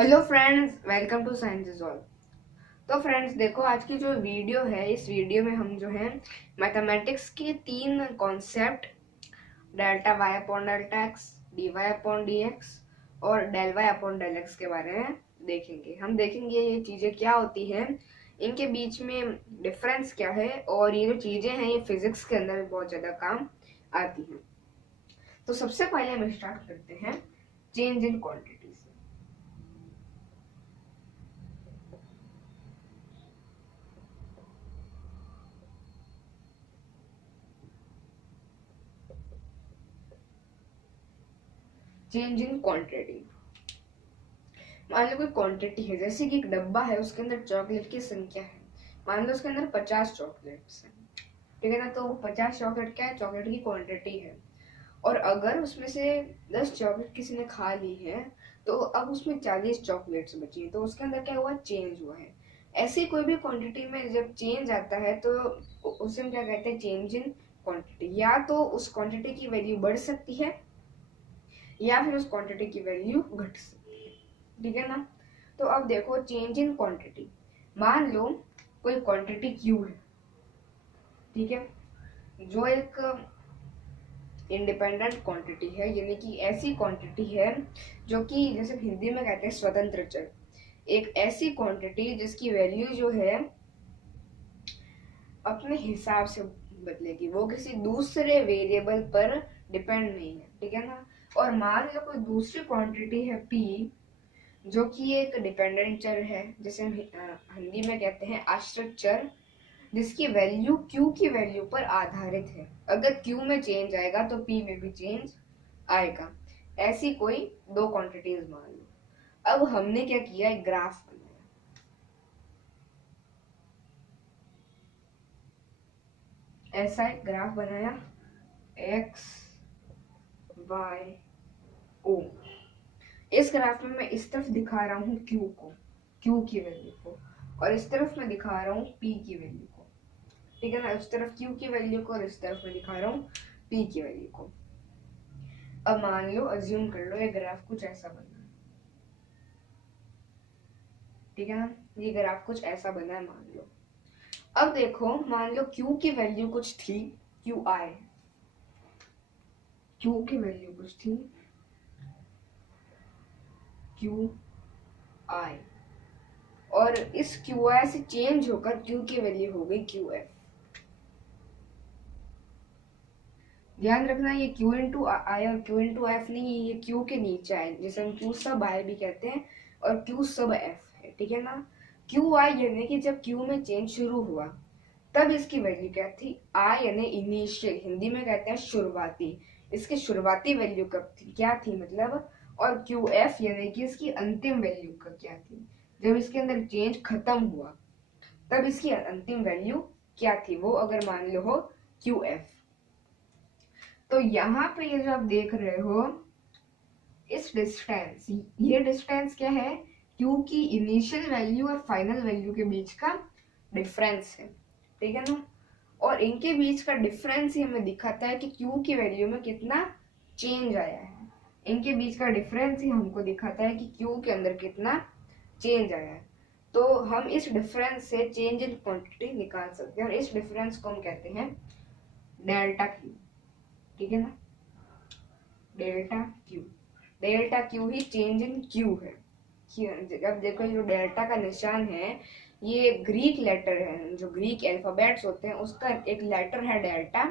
Hello friends, welcome to science is all. तो friends देखो, आज की जो वीडियो है, इस वीडियो में हम जो है मैथमेटिक्स के तीन concept delta y upon delta x, d y upon d x और del y upon del x के बारे में देखेंगे। हम देखेंगे ये चीज़ें क्या होती हैं, इनके बीच में डिफरेंस क्या है, और ये जो चीज़ें हैं ये फिजिक्स के अंदर बहुत ज़्यादा काम आती हैं। तो सबसे पहले हम स्टार्ट करते हैं चेंज इन क्वांटिटी से। चेंज इन क्वांटिटी, मान लो कोई क्वांटिटी है, जैसे कि एक डब्बा है, उसके अंदर चॉकलेट की संख्या है। मान लो उसके अंदर 50 चॉकलेट्स हैं, ठीक है ना। तो 50 चॉकलेट क्या है, चॉकलेट की क्वांटिटी है। और अगर उसमें से 10 चॉकलेट किसी ने खा ली है, तो अब उसमें 40 चॉकलेट्स बची हैं, तो उसके अंदर क्या हुआ, चेंज हुआ है। ऐसी कोई भी क्वांटिटी में जब चेंज आता है तो उसे हम क्या कहते हैं, चेंज इन क्वांटिटी। या तो उस क्वांटिटी की वैल्यू बढ़ सकती है या फिर उस क्वांटिटी की वैल्यू घट सकती है, ठीक है ना। तो अब देखो चेंज इन क्वांटिटी, मान लो कोई क्वांटिटी क्यू है, ठीक है, जो एक इंडिपेंडेंट क्वांटिटी है, यानी कि ऐसी क्वांटिटी है जो कि जैसे हिंदी में कहते हैं स्वतंत्र चर। एक ऐसी क्वांटिटी जिसकी वैल्यू जो है अपने हिसाब से बदलेगी, वो किसी दूसरे वेरिएबल पर डिपेंड नहीं है, ठीक है ना। और मान लो कोई दूसरी क्वांटिटी है पी, जो कि एक डिपेंडेंट चर है, जिसे हम हिंदी में कहते हैं आश्रित चर, जिसकी वैल्यू q की वैल्यू पर आधारित है। अगर q में चेंज आएगा तो p में भी चेंज आएगा। ऐसी कोई दो क्वांटिटीज मान लो। अब हमने क्या किया, एक ग्राफ बनाया। ऐसा एक ग्राफ बनाया, x y o। इस ग्राफ में मैं इस तरफ दिखा रहा हूँ q को, q की वैल्यू को, और इस तरफ मैं दिखा रहा हूँ p की वैल्यू को, ठीक है ना। उस तरफ q की वैल्यू को और इस तरफ मैं दिखा रहा हूँ p की वैल्यू को। अब मान लो, अज्यूम कर लो, ये ग्राफ कुछ ऐसा बना है, ठीक है ना। ये ग्राफ कुछ ऐसा बना है, मान लो। अब देखो, मान लो q की वैल्यू कुछ थी, q i, q की वैल्यू कुछ थी q i, और इस q i से चेंज होकर q की वैल्यू हो गई q f। ध्यान रखना, ये q इंटू आई और q इंटू एफ नहीं है, ये q के नीचे है, जिसे हम q सब i भी कहते हैं और q सब f है, ठीक है ना। q i यानी कि जब q में चेंज शुरू हुआ तब इसकी वैल्यू क्या थी, i यानी इनिशियल, हिंदी में कहते हैं शुरुआती। इसकी शुरुआती वैल्यू कब थी, क्या थी मतलब। और qf यानी कि इसकी अंतिम वैल्यू का क्या थी, जब इसके अंदर चेंज खत्म हुआ तब इसकी अंतिम वैल्यू क्या थी, वो अगर मान लो हो qf। तो यहाँ पे ये जो आप देख रहे हो, इस डिस्टेंस, ये डिस्टेंस क्या है, क्यू की इनिशियल वैल्यू और फाइनल वैल्यू के बीच का डिफरेंस है, ठीक है ना। और इनके बीच का डिफरेंस ही हमें दिखाता है कि क्यू की वैल्यू में कितना चेंज आया है। इनके बीच का डिफरेंस ही हमको दिखाता है कि क्यू के अंदर कितना चेंज आया है। तो हम इस डिफरेंस से चेंज इन क्वांटिटी निकाल सकते हैं, और इस डिफरेंस को हम कहते हैं डेल्टा क्यू, ठीक है ना। Delta Q, delta Q he change in Q है। अब देखो, जो डेल्टा का निशान है ये ग्रीक लेटर है, जो ग्रीक अल्फाबेट्स होते हैं उसका एक लेटर है डेल्टा,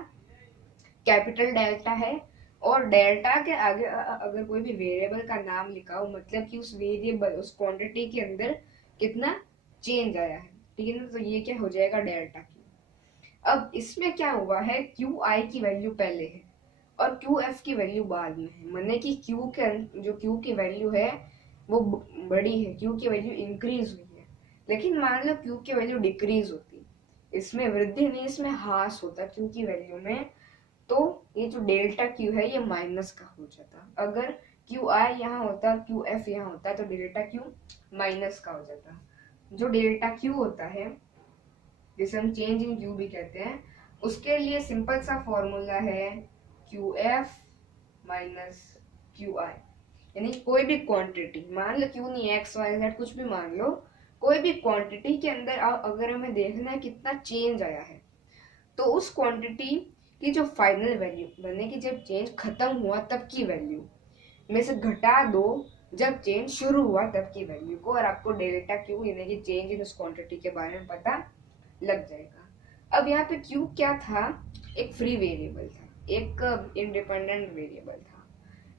कैपिटल डेल्टा है। और डेल्टा के आगे अगर कोई भी वेरिएबल का नाम लिखा हो, मतलब कि उस वेरिएबल, उस क्वांटिटी के अंदर कितना चेंज आया है, ठीक है ना। तो ये क्या हो जाएगा, डेल्टा क्यू। अब इसमें क्या हुआ है, क्यू आई की वैल्यू पहले है और क्यू एफ की वैल्यू बाद में है, माने कि क्यू के जो क्यू की वैल्यू है वो बड़ी है, क्यू की वैल्यू इंक्रीज हुई है। लेकिन मान लो क्यू की वैल्यू डिक्रीज होती, इसमें वृद्धि नहीं, इसमें ह्रास होता क्यू की वैल्यू में, तो ये जो डेल्टा क्यू है ये माइनस का हो जाता। अगर क्यू आई यहाँ होता, क्यू एफ यहाँ होता, तो डेल्टा क्यू माइनस का हो जाता। जो डेल्टा क्यू होता है, जिसे हम चेंज इन क्यू भी कहते हैं, उसके लिए सिंपल सा फॉर्मूला है Q F minus Q I, यानी कोई भी क्वांटिटी, मान लो क्यू नहीं एक्स वाई जेड कुछ भी मान लो, कोई भी क्वांटिटी के अंदर अगर हमें देखना है कितना चेंज आया है, तो उस क्वांटिटी की जो फाइनल वैल्यू बनेगी जब चेंज खत्म हुआ तब की वैल्यू में से घटा दो जब चेंज शुरू हुआ तब की वैल्यू को, और आपको डेल्टा क्यू यानी कि चेंज इन उस क्वांटिटी के बारे में पता लग जाएगा। अब यहाँ पे क्यू क्या था, एक फ्री वेरिएबल था, एक इंडिपेंडेंट वेरिएबल था,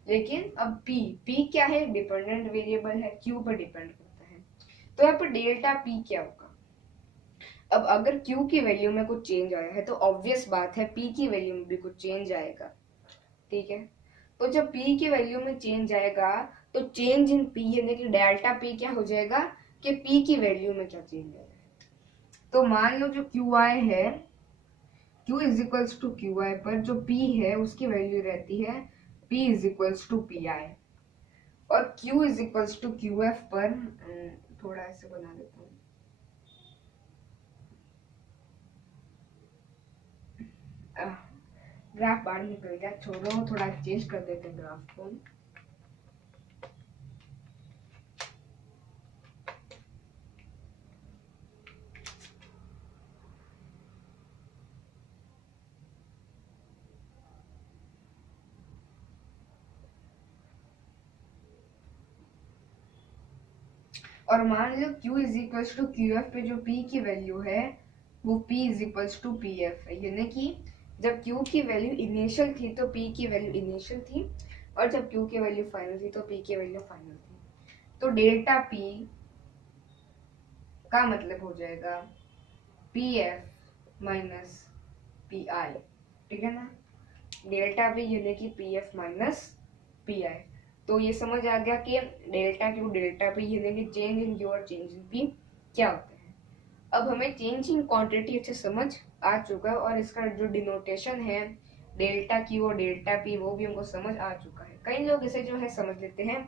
लेकिन अब पी क्या है, डिपेंडेंट वेरिएबल है, क्यू पर डिपेंड करता है। तो यहाँ पर डेल्टा पी क्या होगा, अब अगर Q की वैल्यू में कुछ चेंज आया है तो ऑब्वियस बात है P की वैल्यू में भी कुछ चेंज आएगा, ठीक है। तो जब P की वैल्यू में चेंज आएगा तो चेंज इन P यानी कि डेल्टा P क्या हो जाएगा कि P की वैल्यू में क्या चेंज आएगा। तो मान लो जो QI है, Q is equals to QI पर जो P है उसकी वैल्यू रहती है P is equals to PI, और Q is equals to QF पर थोड़ा ऐसे बना देता हूँ, ग्राफ बाहर निकल गया, छोड़ो, थोड़ा चेंज कर देते हैं ग्राफ को। और मान लो Q is equals to QF पे जो P की वैल्यू है वो P is equals to PF है, यानी कि जब Q की वैल्यू इनिशियल थी तो P की वैल्यू इनिशियल थी, और जब Q की वैल्यू फाइनल थी तो P की वैल्यू फाइनल थी। तो डेल्टा P का मतलब हो जाएगा PF माइनस PI, ठीक है ना, डेल्टा P यानी कि PF माइनस PI। तो ये समझ आ गया कि डेल्टा क्यू डेल्टा पी यानी कि चेंज इन क्यू और चेंज इन पी क्या होता है। अब हमें चेंज इन क्वांटिटी अच्छे समझ आ चुका है, और इसका जो डिनोटेशन है डेल्टा क्यू और डेल्टा पी वो भी हमको समझ आ चुका है। कई लोग इसे जो है समझ लेते हैं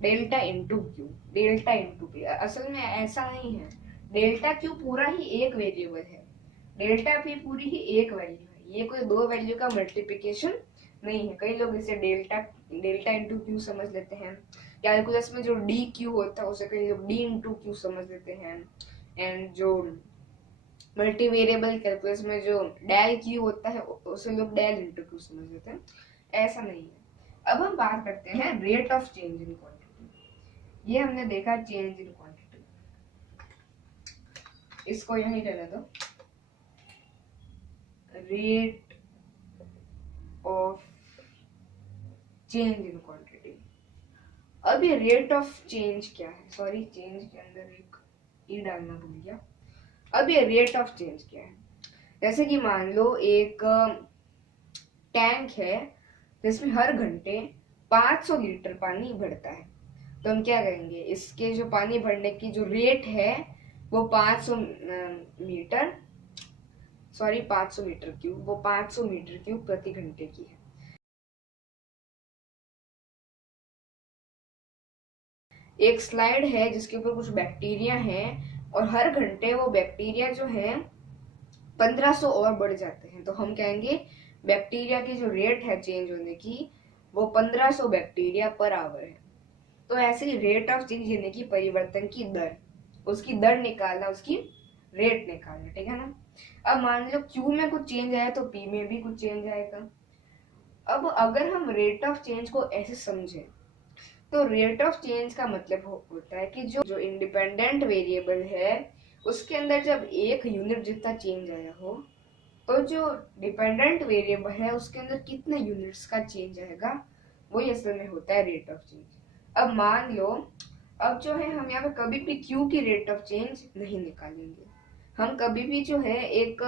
delta into Q, delta into P, असल में ऐसा नहीं है। डेल्टा क्यू पूरा ही एक वेरिएबल है, डेल्टा पी पूरी ही एक वैल्यू है, ये कोई दो वैल्यू का मल्टीप्लिकेशन नहीं है। कई लोग इसे डेल्टा डेल्टा इंटू क्यू समझ लेते हैं, कैलकुलस में जो डी क्यू होता है उसे कई लोग डी इंटू क्यू समझ लेते हैं, एंड जो मल्टी वेरिएबल कैलकुलस में जो डेल क्यू होता है उसे लोग डेल इंटू क्यू समझ लेते हैं, ऐसा नहीं है। अब हम बात करते हैं rate of change in quantity. ये हमने देखा चेंज इन क्वांटिटी, इसको यहीं रहने दो, rate of change in quantity. अब ये रेट ऑफ चेंज क्या है, सॉरी चेंज के अंदर एक ई डालना भूल गया। अब ये रेट ऑफ चेंज क्या है, जैसे कि मान लो एक टैंक है जिसमें हर घंटे 500 लीटर पानी भरता है, तो हम क्या करेंगे, इसके जो पानी भरने की जो रेट है वो 500 मीटर, सॉरी 500 मीटर क्यूब, वो 500 मीटर क्यूब प्रति घंटे की है। एक स्लाइड है जिसके ऊपर कुछ बैक्टीरिया हैं, और हर घंटे वो बैक्टीरिया जो है 1500 और बढ़ जाते हैं, तो हम कहेंगे बैक्टीरिया की जो रेट है चेंज होने की वो 1500 बैक्टीरिया पर आवर है। तो ऐसे ही रेट ऑफ चेंज यानी कि परिवर्तन की दर, उसकी दर निकालना, उसकी रेट निकालना, ठीक है ना। अब मान लो क्यू में कुछ चेंज आया तो पी में भी कुछ चेंज आएगा। अब अगर हम रेट ऑफ चेंज को ऐसे समझे तो रेट ऑफ चेंज का मतलब होता है कि जो इंडिपेंडेंट वेरिएबल है उसके अंदर जब एक यूनिट जितना चेंज आया हो, तो जो डिपेंडेंट वेरिएबल है उसके अंदर कितने यूनिट्स का चेंज आएगा, वही असल में होता है रेट ऑफ चेंज। अब मान लो, अब जो है हम यहाँ पे कभी भी क्यू की रेट ऑफ चेंज नहीं निकालेंगे, हम कभी भी जो है एक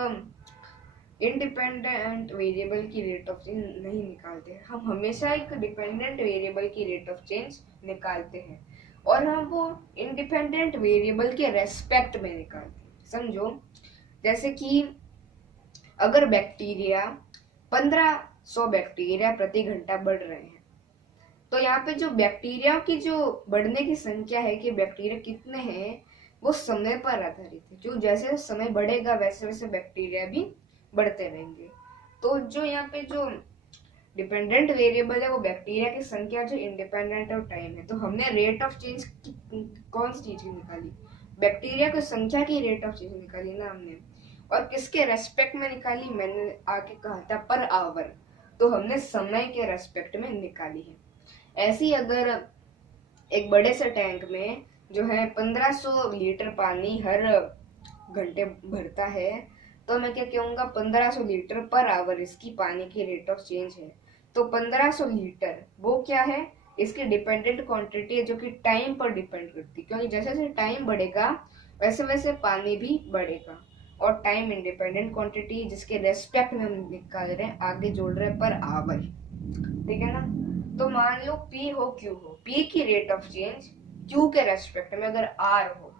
इंडिपेंडेंट वेरिएबल की रेट ऑफ चेंज नहीं निकालते हैं, हम हमेशा एक डिपेंडेंट वेरिएबल की रेट ऑफ चेंज निकालते हैं, और हम वो इंडिपेंडेंट वेरिएबल के रेस्पेक्ट में निकालते हैं। समझो, जैसे कि अगर बैक्टीरिया 1500 बैक्टीरिया प्रति घंटा बढ़ रहे हैं, तो यहाँ पे जो बैक्टीरिया की जो बढ़ने की संख्या है कि बैक्टीरिया कितने हैं वो समय पर आधारित है, जो जैसे समय बढ़ेगा वैसे वैसे बैक्टीरिया भी बढ़ते रहेंगे। तो जो यहाँ पे जो डिपेंडेंट वेरिएबल है वो बैक्टीरिया की संख्या जो इंडिपेंडेंट ऑफ टाइम है। तो हमने रेट ऑफ चेंज कौन सी चीज की निकाली, बैक्टीरिया की संख्या की रेट ऑफ चेंज निकाली ना हमने। और किसके रेस्पेक्ट में निकाली, मैंने आगे कहा था पर आवर, तो हमने समय के रेस्पेक्ट में निकाली है। ऐसी अगर एक बड़े से टैंक में जो है 1500 लीटर पानी हर घंटे भरता है, तो मैं क्या कहूँगा 1500 लीटर पर आवर इसकी पानी की रेट ऑफ चेंज है। तो 1500 लीटर वो क्या है, इसकी डिपेंडेंट क्वांटिटी है जो कि टाइम पर डिपेंड करती है, क्योंकि जैसे जैसे टाइम बढ़ेगा वैसे वैसे पानी भी बढ़ेगा। और टाइम इंडिपेंडेंट क्वांटिटी जिसके रेस्पेक्ट में हम निकाल रहे हैं, आगे जोड़ रहे हैं पर आवर, ठीक है ना। तो मान लो P हो Q हो, P की रेट ऑफ चेंज Q के रेस्पेक्ट में अगर R हो,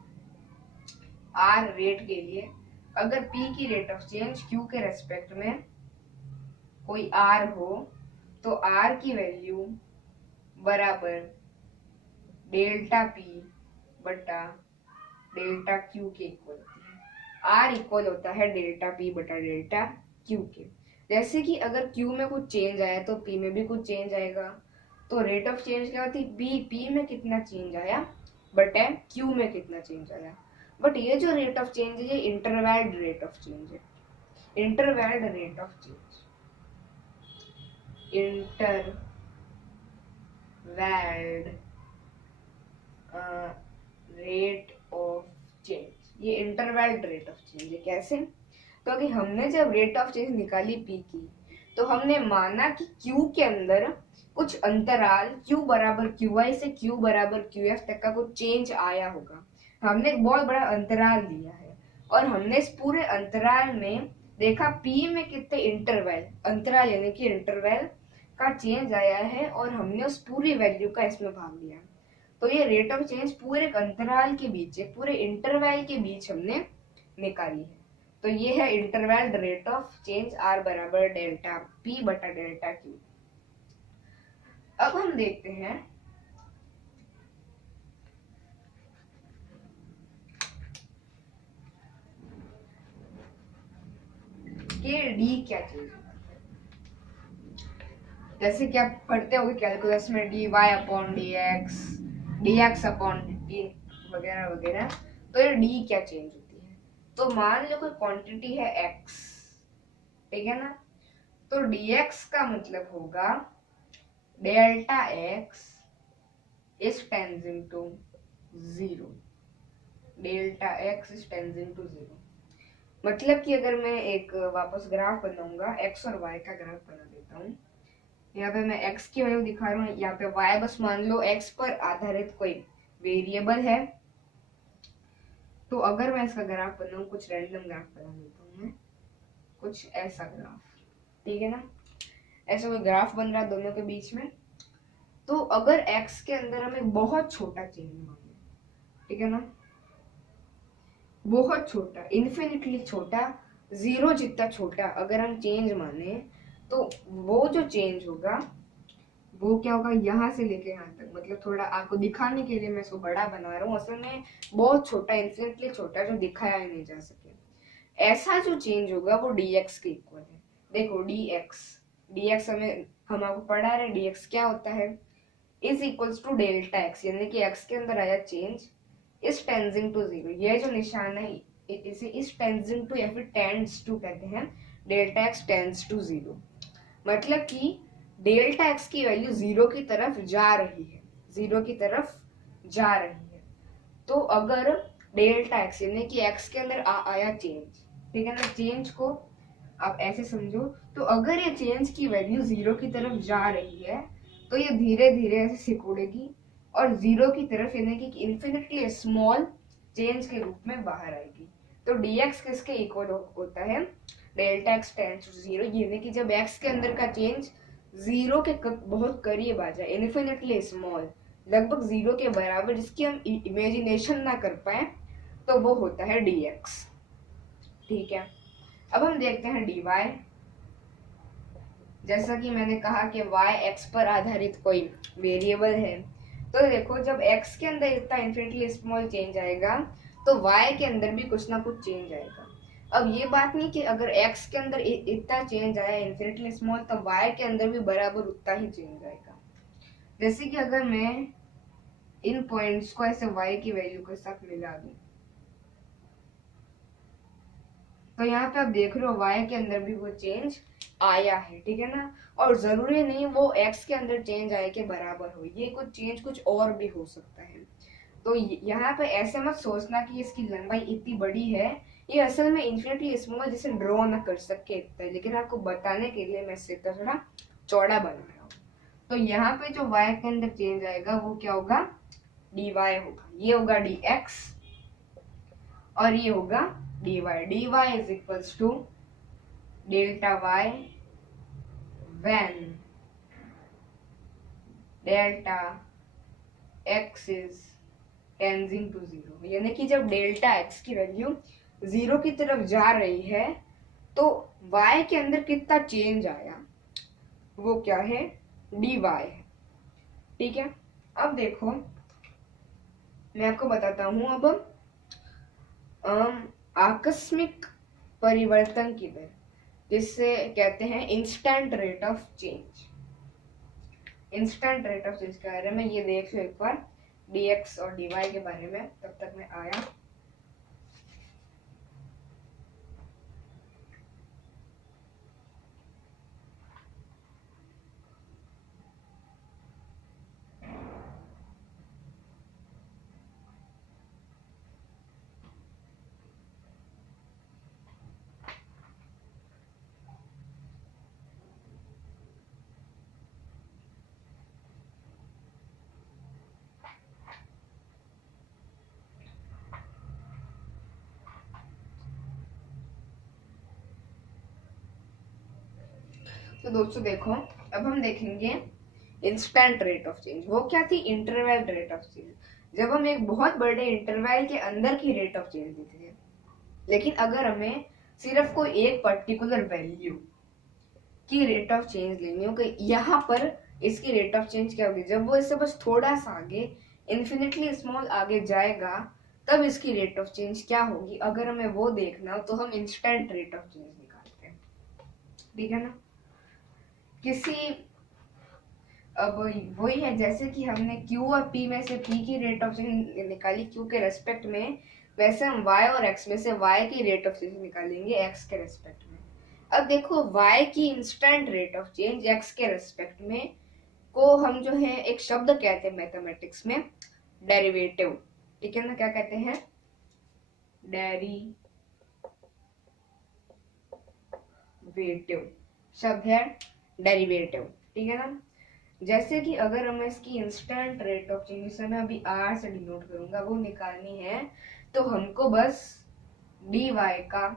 R रेट के लिए अगर P की रेट ऑफ चेंज Q के रेस्पेक्ट में कोई R हो, तो R की वैल्यू बराबर डेल्टा P बटा डेल्टा Q के इक्वल होती है। R इक्वल होता है डेल्टा P बटा डेल्टा Q के। जैसे कि अगर Q में कुछ चेंज आया तो P में भी कुछ चेंज आएगा। तो रेट ऑफ चेंज क्या होती है, P में कितना चेंज आया बटा Q में कितना चेंज आया। बट ये जो रेट ऑफ चेंज है ये इंटरवैल्ड रेट ऑफ चेंज है, intervalled rate of change, intervalled rate of change, ये इंटरवैल्ड रेट ऑफ चेंज है। कैसे, क्योंकि हमने जब रेट ऑफ चेंज निकाली P की, तो हमने माना कि Q के अंदर कुछ अंतराल Q बराबर QI से Q बराबर QF तक का कुछ चेंज आया होगा। हमने एक बहुत बड़ा अंतराल लिया है और हमने इस पूरे अंतराल में देखा P में कितने इंटरवल, अंतराल यानी कि इंटरवल का चेंज आया है और हमने उस पूरी वैल्यू का इसमें भाग लिया। तो ये रेट ऑफ चेंज पूरे अंतराल के बीच, पूरे इंटरवल के बीच हमने निकाली है। तो ये है interval rate of change R बराबर डेल्टा P बटा डेल्टा Q। अब हम देखते हैं कि D क्या चीज है। जैसे कि आप पढ़ते होंगे कैलकुलस में dy upon dx, dx upon dt वगैरह वगैरह। तो ये D क्या चेंज होती है, तो मान लो कोई क्वांटिटी है x, ठीक है ना। तो dx का मतलब होगा delta x is tending to 0, delta x is tending to 0। मतलब कि अगर मैं एक वापस ग्राफ बनाऊंगा, x और y का ग्राफ बना देता हूँ। यहाँ पे मैं x की वैल्यू दिखा रहा हूँ, यहाँ पे y बस मान लो x पर आधारित कोई वेरिएबल है। तो अगर मैं इसका ग्राफ बनाऊं, कुछ रैंडम ग्राफ बना देता हूँ मैं, कुछ ऐसा ग्राफ, ठीक है ना। ऐसा कोई ग्राफ बन रहा है दोनों के बीच में। तो अगर x के अंदर हम एक बहुत छोटा चेंज माने, ठीक है ना, बहुत छोटा, इन्फिनिटली छोटा, 0 जितना छोटा अगर हम चेंज माने, तो वो जो चेंज होगा वो क्या होगा, यहाँ से लेके यहाँ तक, मतलब थोड़ा आपको दिखाने के लिए मैं इसको बड़ा बना रहा हूँ, असल में बहुत छोटा, इन्फिनिटली छोटा, जो दिखाया ही नहीं जा सके, ऐसा जो चेंज होगा वो dx के इक्वल है। देखो dx हम आपको पढ़ा रहे, dx क्या होता है, is equals to delta x, यानी कि x के अंदर आया चेंज इज टेंडिंग टू 0। ये जो निशान है इसे इज टेंडिंग टू या फिर टेंड्स टू कहते हैं, डेल्टा x टेंड्स टू 0, मतलब कि डेल्टा x की वैल्यू 0 की तरफ जा रही है, 0 की तरफ जा रही है। तो अगर डेल्टा x यानी कि x के अंदर आया चेंज, ठीक है ना, चेंज को आप ऐसे समझो, तो अगर ये चेंज की वैल्यू 0 की तरफ जा रही है, तो ये धीरे धीरे ऐसे सिकुड़ेगी और 0 की तरफ यानी कि इन्फिनिटली स्मॉल चेंज के रूप में बाहर आएगी। तो dx किसके इक्वल होता है, डेल्टा x टेंड्स टू 0, यानी कि जब x के अंदर का चेंज 0 के बहुत करीब आ जाए, इन्फिनिटली स्मॉल, लगभग 0 के बराबर, जिसकी हम इमेजिनेशन ना कर पाए, तो वो होता है dx, ठीक है। अब हम देखते हैं dy। जैसा कि मैंने कहा कि y x पर आधारित कोई वेरिएबल है, तो देखो जब x के अंदर इतना इन्फिनिटली स्मॉल चेंज आएगा, तो y के अंदर भी कुछ ना कुछ चेंज आएगा। अब ये बात नहीं कि अगर x के अंदर इतना चेंज आया इन्फिनिटली स्मॉल, तो y के अंदर भी बराबर उतना ही चेंज आएगा। जैसे कि अगर मैं इन पॉइंट्स को ऐसे y की वैल्यू के साथ मिला दूं, तो यहाँ पे आप देख रहे हो y के अंदर भी वो चेंज आया है, ठीक है ना। और जरूरी नहीं वो x के अंदर चेंज आए के बराबर हो, ये कुछ चेंज कुछ और भी हो सकता है। तो यहाँ पे ऐसे मत सोचना कि इसकी लंबाई इतनी बड़ी है, ये असल में इन्फिनिटली स्मॉल जैसे ड्रॉ ना कर सके इतना, लेकिन आपको बताने के लिए मैं इसे थोड़ा चौड़ा बना रहा हूँ। तो यहाँ पे जो y के अंदर चेंज आएगा वो क्या होगा, dy होगा। ये होगा dx और ये होगा dy। dy is equals to delta y when delta x is tending to zero, यानी कि जब डेल्टा x की वैल्यू जीरो की तरफ जा रही है तो y के अंदर कितना चेंज आया वो क्या है, dy है, ठीक है। अब देखो मैं आपको बताता हूं अब आकस्मिक परिवर्तन की दर, जिससे कहते हैं instant rate of change. Instant rate of change के बारे में ये देख लो एक बार, dx और dy के बारे में। तब तक मैं आया, तो दोस्तों देखो अब हम देखेंगे इंस्टेंट रेट ऑफ चेंज। वो क्या थी, इंटरवल रेट ऑफ चेंज। जब हम एक बहुत बड़े इंटरवल के अंदर की रेट ऑफ चेंज देते हैं, लेकिन अगर हमें सिर्फ कोई एक पर्टिकुलर वैल्यू की रेट ऑफ चेंज लेनी हो कि यहाँ पर इसकी रेट ऑफ चेंज क्या होगी, जब वो इससे बस थोड़ा सा आगे इन्फिनिटली स्मॉल आगे जाएगा तब इसकी रेट ऑफ चेंज क्या होगी, अगर हमें वो देखना हो तो हम इंस्टेंट रेट ऑफ चेंज निकालते हैं, ठीक है ना। किसी अब वही है जैसे कि हमने Q और P में से P की रेट ऑफ चेंज निकाली Q के रेस्पेक्ट में, वैसे हम Y और X में से Y की रेट ऑफ चेंज निकालेंगे X के रेस्पेक्ट में। अब देखो Y की instant rate of change X के रेस्पेक्ट में को हम जो है एक शब्द कहते हैं मैथमेटिक्स में, डेरिवेटिव, ठीक है ना। क्या कहते हैं, डेरिवेटिव शब्द है डेरिवेटिव, ठीक है ना। जैसे कि अगर हमें इसकी इंस्टेंट रेट ऑफ चेंज, जिसे मैं अभी r से डिनोट करूंगा, वो निकालनी है तो हमको बस dy का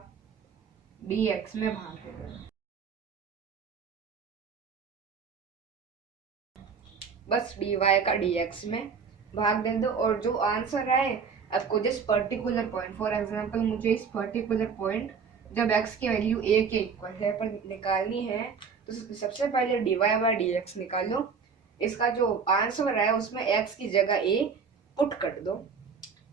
dx में भाग दे दो, बस dy का dx में भाग दे दो। और जो आंसर आए आपको जिस पर्टिकुलर पॉइंट, फॉर एग्जांपल मुझे इस पर्टिकुलर पॉइंट जब x की वैल्यू a के इक्वल है पर निकालनी है, तो सबसे पहले dy बाय dx निकालो। इसका जो आंसर है उसमें x की जगह a पुट कर दो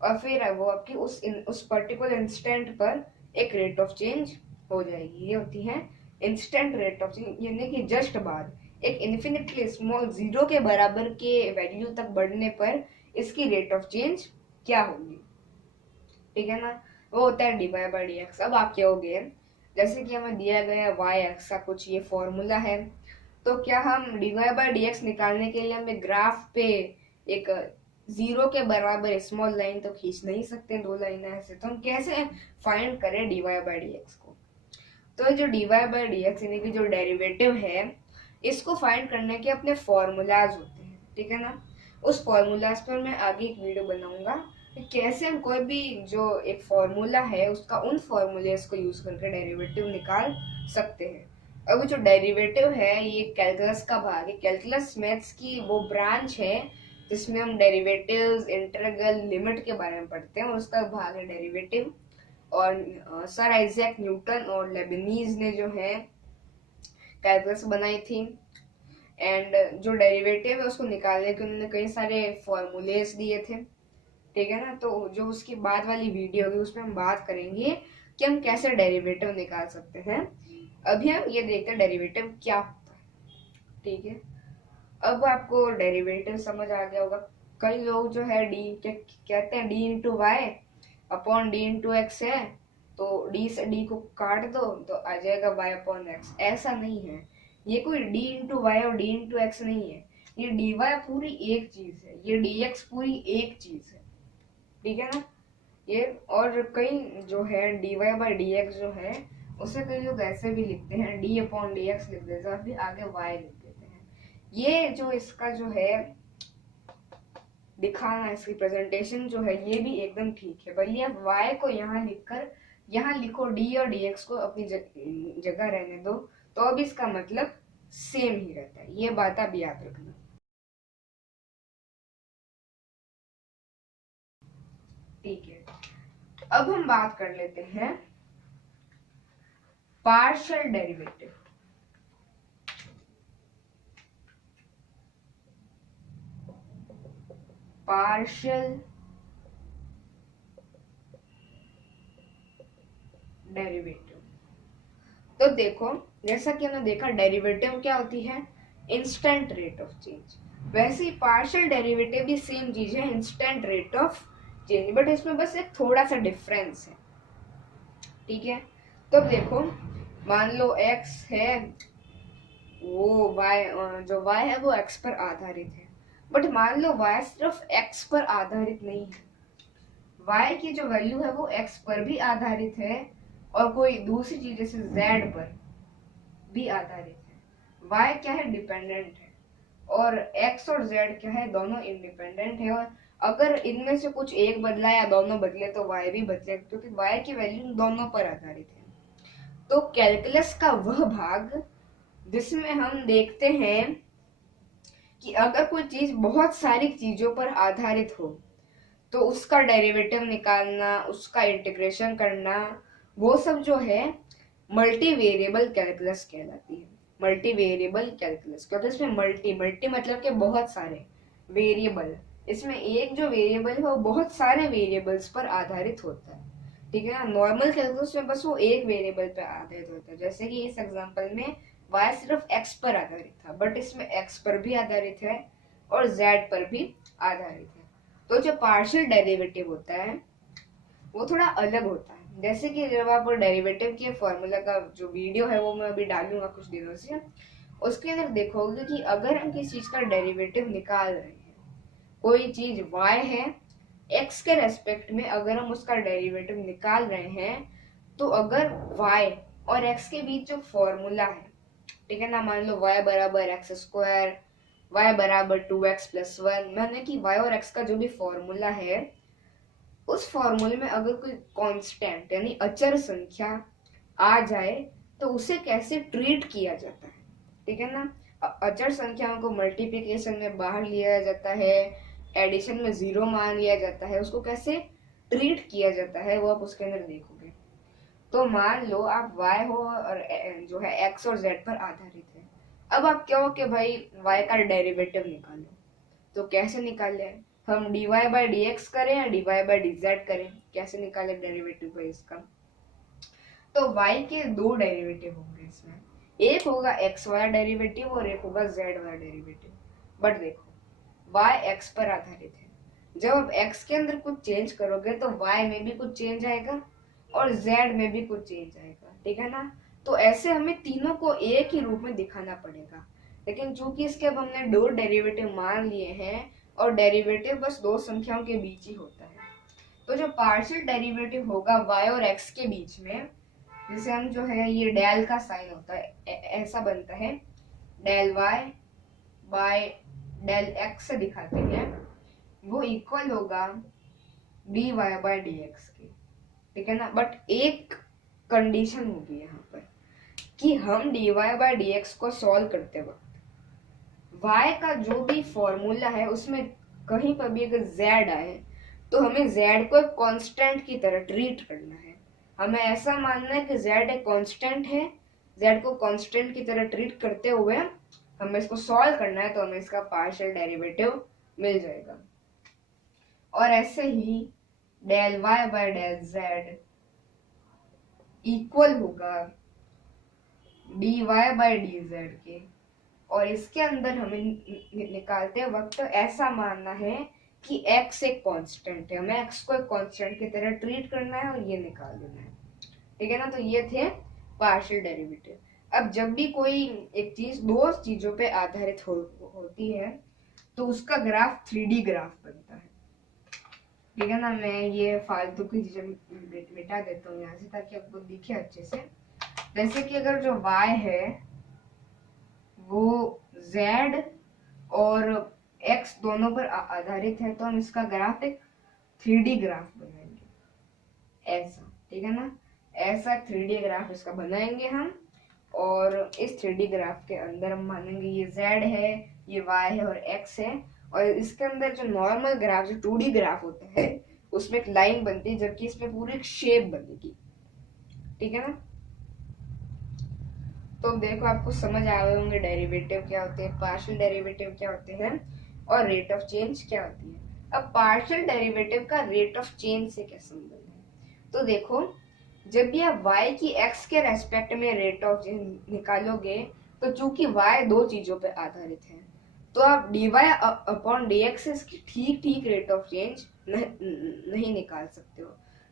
और फिर वो आपकी उस पर्टिकुलर इंस्टेंट पर एक रेट ऑफ चेंज हो जाएगी। ये होती है इंस्टेंट रेट ऑफ चेंज, यानी कि जस्ट बाद एक इन्फिनिटली स्मॉल जीरो के बराबर के वैल्यू तक बढ़ने पर इसकी रेट ऑफ चेंज क्या होगी, ठीक है ना। वो होता है dy बाय dx। अब आप क्या होगे, जैसे कि हमें दिया गया y का कुछ ये फॉर्मूला है, तो क्या हम dy बाय dx निकालने के लिए हमें ग्राफ पे एक जीरो के बराबर स्मॉल लाइन तो खींच नहीं सकते, दो लाइन ऐसे, तो हम कैसे फाइंड करें dy बाय dx को। तो जो dy बाय dx यानी कि जो डेरिवेटिव है, इसको फाइंड करने के अपने फॉर्मूलाज होते हैं, ठीक है ना। उस फॉर्मूलाज पर मैं आगे एक वीडियो बनाऊंगा कि कैसे हम कोई भी जो एक फॉर्मूला है उसका उन फॉर्मूलेस को यूज करके डेरिवेटिव निकाल सकते हैं। और वो जो डेरिवेटिव है ये कैलकुलस का भाग है, कैलकुलस मैथ्स की वो ब्रांच है जिसमें हम डेरिवेटिव्स, इंटीग्रल, लिमिट के बारे में पढ़ते हैं, और उसका भाग है डेरिवेटिव। और सर आइजैक न्यूटन और लेबनीज ने जो है कैलकुलस बनाई थी, एंड जो डेरिवेटिव है उसको निकालने के उन्होंने कई सारे फॉर्मूलेस दिए थे, ठीक है ना। तो जो उसकी बाद वाली वीडियो होगी उसमें हम बात करेंगे कि हम कैसे डेरिवेटिव निकाल सकते हैं। अभी हम ये देखते हैं डेरिवेटिव क्या होता है। ठीक है, अब आपको डेरिवेटिव समझ आ गया होगा। कई लोग जो है डी कहते हैं d into y upon d into x है, तो डी से डी को काट दो तो आ जाएगा वाई अपॉन एक्स। ऐसा नहीं है, ये कोई डी इंटू वाई और डी इंटू एक्स नहीं है, ये डी वाई पूरी एक चीज है, ये डी एक्स पूरी एक चीज है। ठीक है ना ये। और कई जो है d y by d x जो है उसे कई लोग ऐसे भी लिखते हैं, डी अपॉन डी एक्स लिख देते हैं, फिर आगे वाई लिख देते हैं। ये जो इसका जो है दिखाना, इसकी प्रेजेंटेशन जो है ये भी एकदम ठीक है। भले आप y को यहाँ लिखकर यहाँ लिखो d और dx को अपनी जगह रहने दो, तो अब इसका मतलब सेम ही रहता है। ये बात आप याद रखना। ठीक है, अब हम बात कर लेते हैं पार्शियल डेरिवेटिव। पार्शियल डेरिवेटिव, तो देखो जैसा कि हमने देखा डेरिवेटिव क्या होती है, इंस्टेंट रेट ऑफ चेंज। वैसे ही पार्शियल डेरिवेटिव भी सेम चीज है, instant rate of change, but इसमें बस एक थोड़ा सा डिफरेंस है। ठीक है, तो देखो मान लो x है, वो y जो y है वो x पर आधारित है, बट मान लो y सिर्फ x पर आधारित नहीं है, y की जो वैल्यू है वो x पर भी आधारित है और कोई दूसरी चीज जैसे z पर भी आधारित है। y क्या है, डिपेंडेंट है, और x और z क्या है, दोनों इंडिपेंडेंट है। और अगर इनमें से कुछ एक बदला या दोनों बदले तो y भी बदले, क्योंकि y की वैल्यू दोनों पर आधारित है। तो कैलकुलस का वह भाग जिसमें हम देखते हैं कि अगर कोई चीज बहुत सारी चीजों पर आधारित हो तो उसका डेरिवेटिव निकालना, उसका इंटीग्रेशन करना, वो सब जो है मल्टी वेरिएबल कैलकुलस कहलाती है। मल्टी वेरिएबल कैलकुलस, क्योंकि इसमें मल्टी मतलब के बहुत सारे वेरिएबल, इसमें एक जो वेरिएबल है वो बहुत सारे वेरिएबल्स पर आधारित होता है। ठीक है ना, नॉर्मल कैलकुलस में बस वो एक वेरिएबल पर आधारित होता है, जैसे कि इस एग्जांपल में y सिर्फ x पर आधारित था, बट इसमें x पर भी आधारित है और z पर भी आधारित है। तो जो पार्शियल डेरिवेटिव होता है वो थोड़ा अलग होता है। जैसे कि जब आप डेरिवेटिव के फॉर्मूला का जो वीडियो है वो मैं अभी डालूंगा कुछ दिनों से, उसके अंदर देखोगे कि अगर हम किसी चीज का डेरिवेटिव निकाल रहे हैं, कोई चीज y है, x के रेस्पेक्ट में अगर हम उसका डेरिवेटिव निकाल रहे हैं, तो अगर y और x के बीच जो फॉर्मूला है, ठीक है ना, मान लो y बराबर एक्स स्क्वायर, y बराबर 2x प्लस 1, मैंने कि y और x का जो भी फॉर्मूला है उस फॉर्मूले में अगर कोई कांस्टेंट यानी अचर संख्या आ जाए तो उसे कैसे ट्रीट किया जाता है। ठीक है ना, अचर संख्याओं को मल्टीप्लिकेशन में बाहर लिया जाता है, एडिशन में 0 मान लिया जाता है, उसको कैसे ट्रीट किया जाता है वो आप उसके अंदर देखोगे। तो मान लो आप y हो और जो है x और z पर आधारित है। अब आप क्या हो कि भाई y का डेरिवेटिव निकालो, तो कैसे निकाले, हम dy बाई डी एक्स करें या dy बाई डी जेड करें, कैसे निकाले डेरिवेटिव भाई इसका। तो y के दो डेरिवेटिव होंगे इसमें, एक होगा xy डेरिवेटिव और एक होगा zy डेरिवेटिव। बट देखो y x पर आधारित है, जब आप x के अंदर कुछ चेंज करोगे तो y में भी कुछ चेंज आएगा और z में भी कुछ चेंज आएगा। ठीक है ना, तो ऐसे हमें तीनों को एक ही रूप में दिखाना पड़ेगा, लेकिन चूंकि इसके अब हमने दो डेरिवेटिव मान लिए हैं और डेरिवेटिव बस दो संख्याओं के बीच ही होता है, तो जो पार्शियल डेरिवेटिव होगा y और x के बीच में, जिसे हम जो है ये डेल का साइन होता है, ऐसा बनता है, del y by del x से दिखाते हैं, वो इक्वल होगा dy बाय dx के। ठीक है ना, बट एक कंडीशन होगी यहाँ पर कि हम dy बाय dx को सॉल्व करते वक्त y का जो भी फॉर्मूला है उसमें कहीं पर भी अगर z आए तो हमें z को एक कांस्टेंट की तरह ट्रीट करना है। हमें ऐसा मानना है कि z एक कांस्टेंट है, z को कांस्टेंट की तरह ट्रीट करते हुए हमें इसको सॉल्व करना है, तो हमें इसका पार्शियल डेरिवेटिव मिल जाएगा। और ऐसे ही del y by del z equal होगा dy बाई dz के। और इसके अंदर हमें निकालते वक्त ऐसा मानना है कि x एक कांस्टेंट है, हमें x को एक कांस्टेंट की तरह ट्रीट करना है और ये निकाल देना है, ठीक है ना। तो ये थे पार्शियल डेरिवेटिव। अब जब भी कोई एक चीज दो चीजों पे आधारित होती है तो उसका ग्राफ 3D ग्राफ बनता है, ठीक है ना। मैं ये फालतू की चीजें मिटा देता हूँ यहाँ से ताकि आपको दिखे अच्छे से। जैसे कि अगर जो y है वो z और x दोनों पर आधारित है तो हम इसका ग्राफ एक 3D ग्राफ बनाएंगे ऐसा, ठीक है ना। ऐसा 3D ग्राफ इसका बनाएंगे हम, और इस 3D ग्राफ के अंदर हम मानेंगे ये z है, ये y है और x है। और इसके अंदर जो नॉर्मल ग्राफ जो 2D ग्राफ होता है उसमें एक लाइन बनती है, जबकि इसमें पूरी एक शेप बनेगी, ठीक है ना। तो देखो आपको समझ आ गए होंगे डेरिवेटिव क्या होते हैं, पार्शियल डेरिवेटिव क्या होते हैं और रेट ऑफ चेंज क्या होती है। अब पार्शियल डेरिवेटिव का रेट ऑफ चेंज से क्या संबंध है, तो देखो जब भी आप y की x के रेस्पेक्ट में रेट ऑफ चेंज निकालोगे तो चूंकि y दो चीजों पर आधारित है तो आप dy अपॉन dx से इसकी ठीक ठीक रेट ऑफ चेंज नहीं निकाल सकते हो।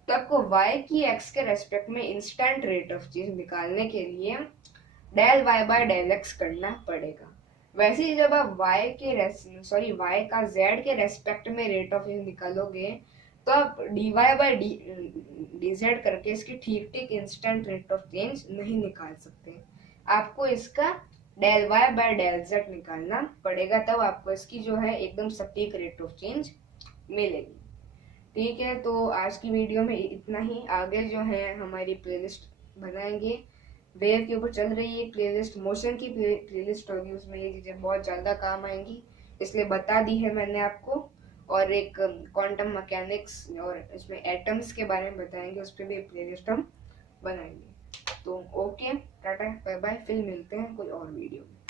तो आपको y की x के रेस्पेक्ट में इंस्टेंट रेट ऑफ चेंज निकालने के लिए del y by del x करना पड़ेगा। वैसे ही जब आप y का z के रेस्पेक्ट में रेट ऑफ चेंज निकालोगे तो आप dy बाय dz करके इसकी ठीक ठीक इंस्टेंट रेट ऑफ चेंज नहीं निकाल सकते। आपको इसका del y by del z निकालना पड़ेगा, तब आपको इसकी जो है एकदम सटीक रेट ऑफ चेंज मिलेगी, ठीक है। तो आज की वीडियो में इतना ही। आगे जो है हमारी प्लेलिस्ट बनाएंगे, वेव के ऊपर चल रही है प्लेलिस्ट, मोशन की प्लेलिस्ट होगी, उसमें ये चीज़ें बहुत ज़्यादा काम आएंगी इसलिए बता दी है मैंने आपको। और एक क्वांटम मैकेनिक्स और इसमें एटम्स के बारे में बताएंगे, उस पर भी प्लेलिस्ट हम बनाएंगे। तो ओके, टाटा बाय बाय, फिर मिलते हैं कोई और वीडियो में।